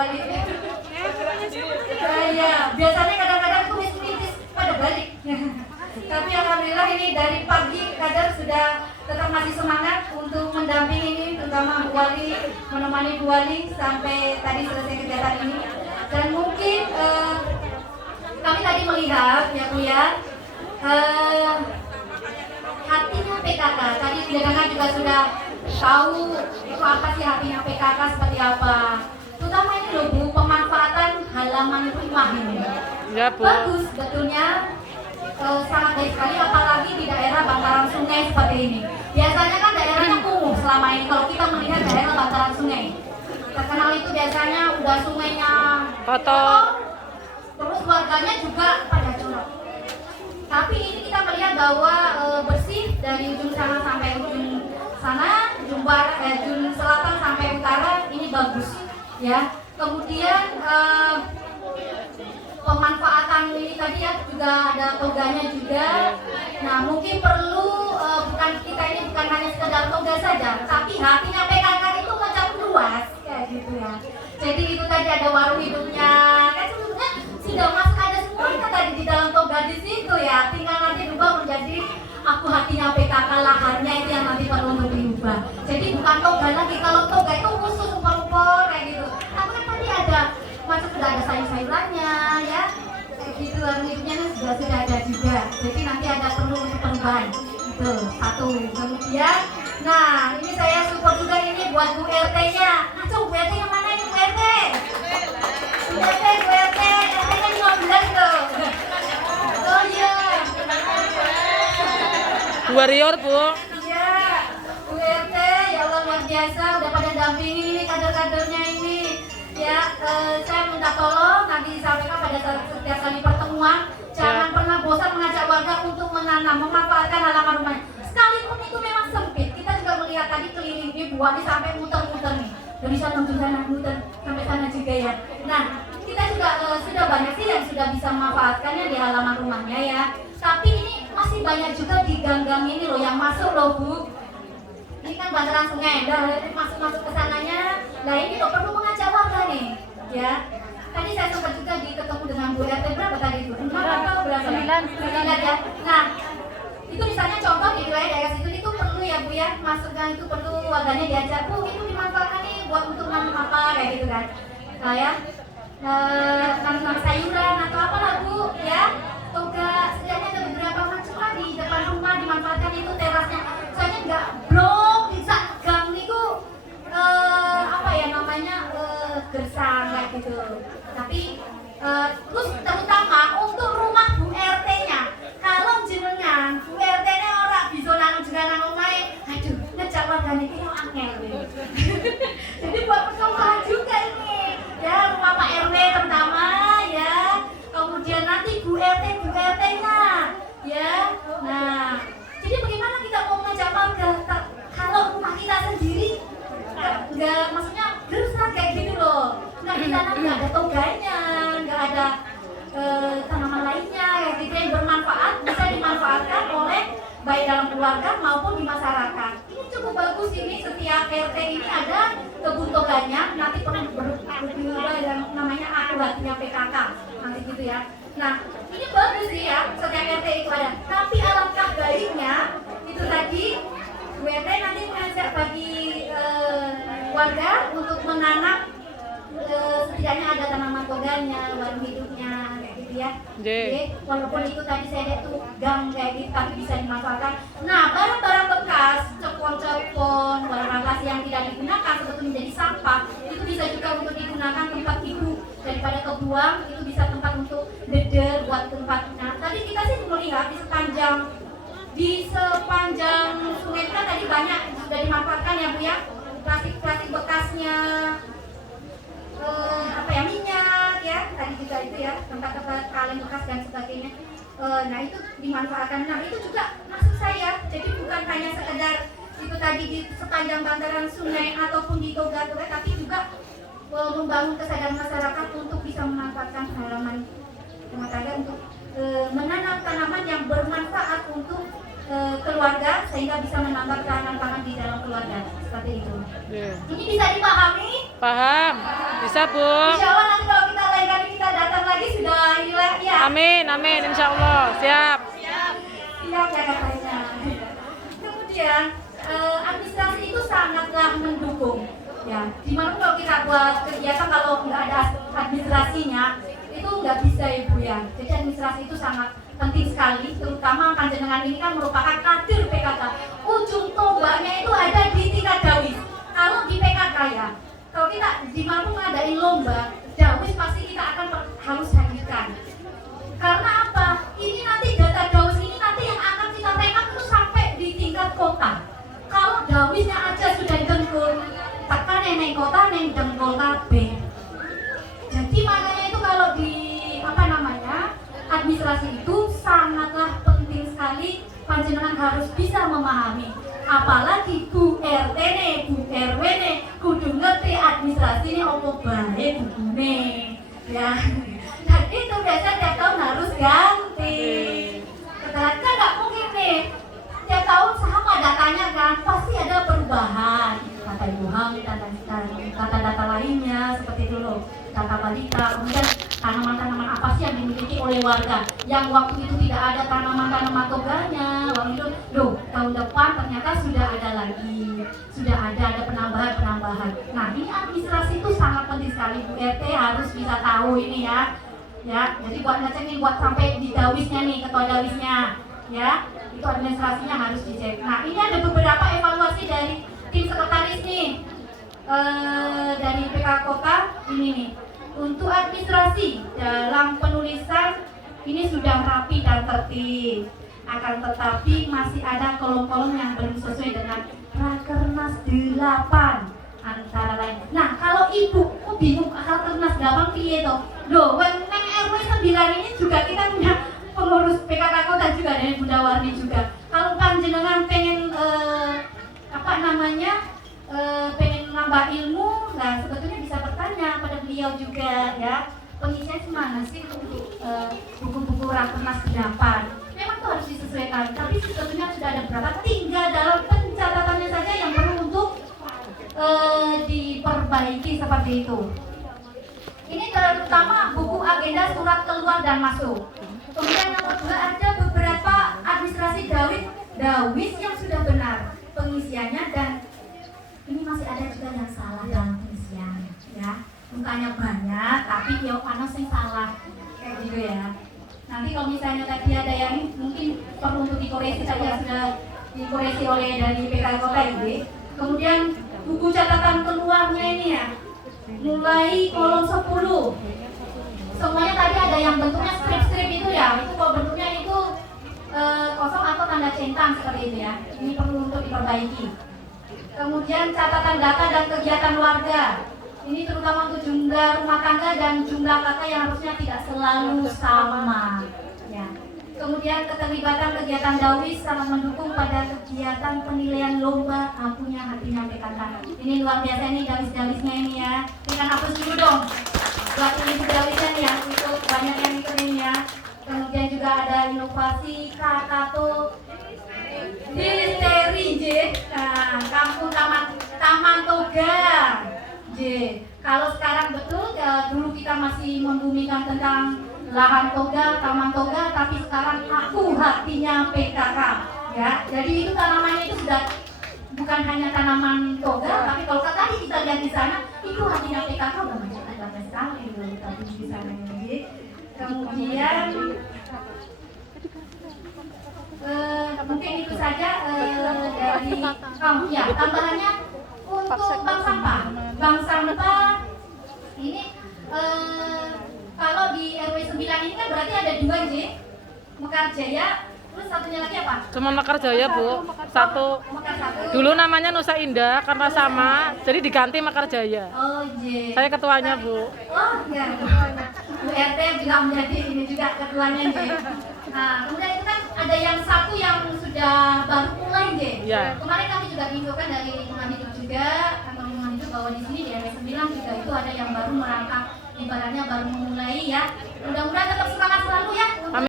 buali. Iya, biasanya kadang-kadang tuh mistis pada balik. Tapi alhamdulillah ini dari pagi kadang sudah tetap masih semangat untuk mendampingi ini, terutama Bu Wali, menemani Bu Wali sampai tadi selesai kegiatan ini. Dan mungkin kami tadi melihat ya Bu ya, hatinya PKK. Tadi dengar juga sudah tahu itu apa sih hatinya PKK seperti apa. Terutama ini loh Bu, pemanfaatan halaman rumah ini. Ya, Bu. Bagus betulnya. Sangat baik sekali, apalagi di daerah bantaran sungai seperti ini. Biasanya kan daerahnya kumuh selama ini. Kalau kita melihat daerah bantaran sungai, terkenal itu biasanya udah sungainya kotor, terus warganya juga pada jorok. Tapi ini kita melihat bahwa bersih dari ujung sana sampai ujung sana, ujung selatan sampai utara, ini bagus ya. Kemudian pemanfaatan ini tadi ya juga ada toganya juga. Nah mungkin perlu bukan kita ini bukan hanya sekedar toga saja, tapi hatinya PKK itu macam luas kayak gitu ya. Jadi itu tadi ada warung hidupnya, kan sebetulnya sudah masuk ada semuanya tadi di dalam toga di situ ya. Tinggal nanti diubah menjadi aku hatinya PKK, laharnya itu yang nanti perlu untuk diubah. Jadi bukan toga lagi, kalau toga itu khusus upor-upor kayak gitu. Tapi kan tadi ada macam sudah ada sayur-sayurannya ya, kayak gitu, warung hidupnya sudah ada juga. Jadi nanti ada perlu untuk perubahan itu satu. Kemudian nah ini saya support juga ini buat Bu RT-nya. Nah coba Bu RT yang mana ini Bu RT? Bu RT, Bu RT, RT-nya 15 loh. Oh iya, warrior, Bu. iya Bu RT, ya Allah luar biasa udah pada dampingi ini kader-kadernya ini. Ya, saya minta tolong nanti disampaikan pada setiap kali pertemuan, jangan pernah bosan mengajak warga untuk menanam, memanfaatkan halaman rumahnya. Sekalipun itu memang sempit, kita juga melihat tadi keliling ini buat ini sampai muter-muter nih, dari sana ke sana muter sampai sana juga ya. Nah, kita juga sudah banyak sih yang sudah bisa memanfaatkannya di halaman rumahnya ya. Tapi ini masih banyak juga di gang-gang ini loh yang masuk loh Bu. Ini kan bantaran sungai, masuk ke sananya. Nah ini loh perlu mengajak warga nih, ya. Tadi saya sempat juga ketemu dengan Bu RT berapa tadi itu? 6 atau berapa? 9 ya. Nah itu misalnya contoh di wilayah daerah situ itu perlu ya Bu ya, masukkan itu perlu warganya diajak Bu, itu dimanfaatkan nih buat untuk nanam apa kayak gitu kan. Nah ya, nanam sayuran atau apa lah Bu ya. Toga setidaknya ada beberapa macam lah di depan rumah dimanfaatkan itu terasnya. Soalnya nggak blok bisa gang itu apa ya namanya gersang kayak gitu. Tapi terus terutama untuk rumah Bu RT-nya. Kalau jenengan Bu RT-nya orang bisa nanam juga nanam main. Aduh, ngejak warga niki yo angel. Jadi buat perkembangan juga ini. Ya, rumah Pak RW terutama ya. Kemudian nanti Bu RT-nya ya. Nah, jadi bagaimana kita mau mengajak warga kalau rumah kita sendiri nggak maksudnya gersang kayak gitu loh. Nggak ditanam, nggak ada toganya, nggak ada tanaman lainnya yang yang bermanfaat, bisa dimanfaatkan oleh baik dalam keluarga maupun di masyarakat. Ini cukup bagus ini, setiap RT ini ada kebun toganya, nanti pernah berubah yang namanya aku hatinya PKK nanti gitu ya. Nah ini bagus sih ya, setiap RT itu ada. Tapi alangkah baiknya itu tadi Bu RT nanti mengajak bagi warga untuk menanam setidaknya ada tanaman toganya, warung hidupnya kayak gitu ya. Jadi walaupun itu tadi saya lihat tuh gang kayak gitu tapi bisa dimanfaatkan. Nah barang-barang bekas, cepon-cepon, barang bekas yang tidak digunakan sebetulnya menjadi sampah itu bisa juga untuk digunakan tempat ibu, daripada kebuang itu bisa tempat untuk beder buat tempat. Nah tadi kita sih melihat di sepanjang sungai kita tadi banyak sudah dimanfaatkan ya Bu ya, plastik-plastik bekasnya, apa ya, minyak ya tadi juga itu ya, tempat-tempat kaleng bekas dan sebagainya. Nah itu dimanfaatkan. Nah itu juga maksud saya, jadi bukan hanya sekedar itu tadi di sepanjang bantaran sungai ataupun di toga-toga, tapi juga membangun kesadaran masyarakat untuk bisa memanfaatkan halaman rumah tangga untuk menanam tanaman yang bermanfaat untuk keluarga sehingga bisa menambah ketahanan pangan di dalam keluarga seperti itu. Ini bisa dipahami? Paham? Bisa, Bu. Insya Allah nanti kalau kita lain kali kita datang lagi sudah hilang ya. Amin, amin, insya Allah. Siap. Siap ya katanya. Kemudian administrasi itu sangatlah mendukung. Ya, dimana kalau kita buat kegiatan kalau nggak ada administrasinya itu nggak bisa Ibu ya. Jadi administrasi itu sangat penting sekali, terutama panjenengan ini kan merupakan kader PKK. Ujung tombaknya itu ada di tingkat dawis. Kalau di PKK ya, kalau kita di mampu ngadain lomba, dawis pasti kita akan harus hadirkan. Karena apa? Ini nanti data dawis ini nanti yang akan kita rekap itu sampai di tingkat kota. Kalau dawisnya aja sudah dengkul, tekan yang kota yang dengkul kabeh. Jadi makanya itu kalau di administrasi itu sangatlah penting sekali, panjenengan harus bisa memahami. Apalagi Bu RT nih, Bu RW nih, kudu ngerti administrasi ini apa bae bubune. Ya. Dan itu biasa tiap tahun harus ganti. Kan nggak mungkin nih tiap tahun sama datanya kan, pasti ada perubahan. Kata Ibu Hamid, data lainnya seperti itu loh, data balita, kemudian tanaman-tanaman apa sih yang dimiliki oleh warga yang waktu itu tidak ada tanaman-tanaman toganya, waktu itu loh tahun depan ternyata sudah ada lagi, sudah ada penambahan. Nah ini administrasi itu sangat penting sekali, Bu RT harus bisa tahu ini ya. Jadi buat ngecek nih, buat sampai di dawisnya nih, ketua dawisnya ya, itu administrasinya harus dicek. Nah ini ada beberapa evaluasi dari tim sekretaris nih, dari PK Kota ini nih. Untuk administrasi dalam penulisan ini sudah rapi dan tertib. Akan tetapi masih ada kolom-kolom yang belum sesuai dengan Rakernas 8 antara lain. Nah, kalau Ibu bingung Rakernas 8 piye to? Loh, nang RW 9 ini juga kita punya pengurus PKK Kota juga dari Bunda Warni juga. Kalau panjenengan pengen pengen nambah ilmu, nah sebetulnya bisa bertanya pada beliau juga ya. Pengisian mana sih untuk buku-buku Rakernas 8? Memang itu harus disesuaikan, tapi sebetulnya sudah ada berapa? Tinggal dalam pencatatannya saja yang perlu untuk diperbaiki seperti itu. Ini terutama buku agenda surat keluar dan masuk. Kemudian nomor 2 ada beberapa administrasi dawis yang sudah benar pengisiannya, dan ini masih ada juga yang salah dalam pengisian ya. Bukannya banyak, tapi yo panas yang salah kayak gitu ya. Nanti kalau misalnya tadi ada yang mungkin perlu untuk dikoreksi saja, sudah dikoreksi oleh dari PK Kota ini. Kemudian buku catatan keluarnya ini ya, mulai kolom 10. Semuanya tadi ada yang bentuknya strip-strip itu ya, itu kalau bentuknya itu kosong atau tanda centang seperti itu ya. Ini perlu untuk diperbaiki. Kemudian catatan data dan kegiatan warga. Ini terutama untuk jumlah rumah tangga dan jumlah kakak yang harusnya tidak selalu sama. Ya. Kemudian keterlibatan kegiatan dawis sangat mendukung pada kegiatan penilaian lomba Akunya Hatinya PKK. Ini luar biasa nih dawis-dawisnya ini ya. Kita hapus dulu dong. Buat ini dawisnya nih ya, itu banyak yang ikutin ya. Kemudian juga ada inovasi Kakato Disteri J. Nah, kampung Taman Toga J. Kalau sekarang betul dulu kita masih membumikan tentang lahan toga, taman toga, tapi sekarang Aku Hatinya PKK ya. Jadi itu tanamannya itu sudah bukan hanya tanaman toga, tapi kalau tadi kita lihat di sana itu hatinya PKK udah banyak sekali tadi di sana ini. Kemudian mungkin itu saja dari tambahannya untuk bank sampah ini kalau di RW 9 ini kan berarti ada 2 J, Mekarjaya, terus satunya lagi apa? Cuma Mekarjaya Bu, satu. Dulu namanya Nusa Indah karena sama, jadi diganti Mekarjaya. Oh J. Saya ketuanya Bu. Oh ya, ketuanya. Bu RT juga menjadi ini juga ketuanya J. Nah, kemudian itu kan ada yang satu yang sudah baru mulai J. Ya. Kemarin kami juga diinfokan dari lingkungan hidup juga, kantor lingkungan hidup bahwa di sini di RW 9 juga itu ada yang baru merangkak, ibaratnya baru memulai ya. Mudah-mudahan tetap semangat selalu ya.